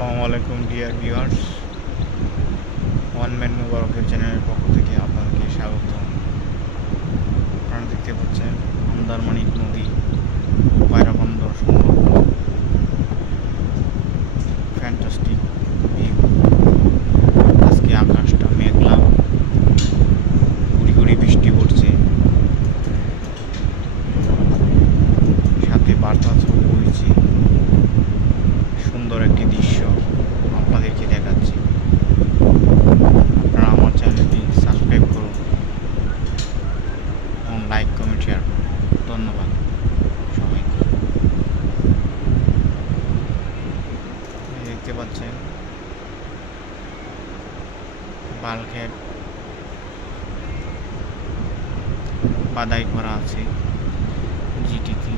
আসসালামু আলাইকুম dear viewers, one man মুবারকের চ্যানেলের পক্ষ থেকে আপনাদেরকে স্বাগত। আপনারা দেখতে পাচ্ছেন আন্দারমানিক নদী ও পায়রা বন্দর সংলগ্ন ফ্যান্টাস্টিক ভিউ। আজকে আকাশটা মেঘলা, গুড়ি গুড়ি বৃষ্টি পড়ছে, সাথে বার্তা বইছে। সুন্দর একটি দৃশ্য আপনাদেরকে দেখাচ্ছি। আপনারা আমার চ্যানেলটি সাবস্ক্রাইব করুন এবং লাইক কমেন্ট শেয়ার করুন। ধন্যবাদ সবাইকে। দেখতে পাচ্ছেন বালঘেট বাদাই করা আছে জিটিতে।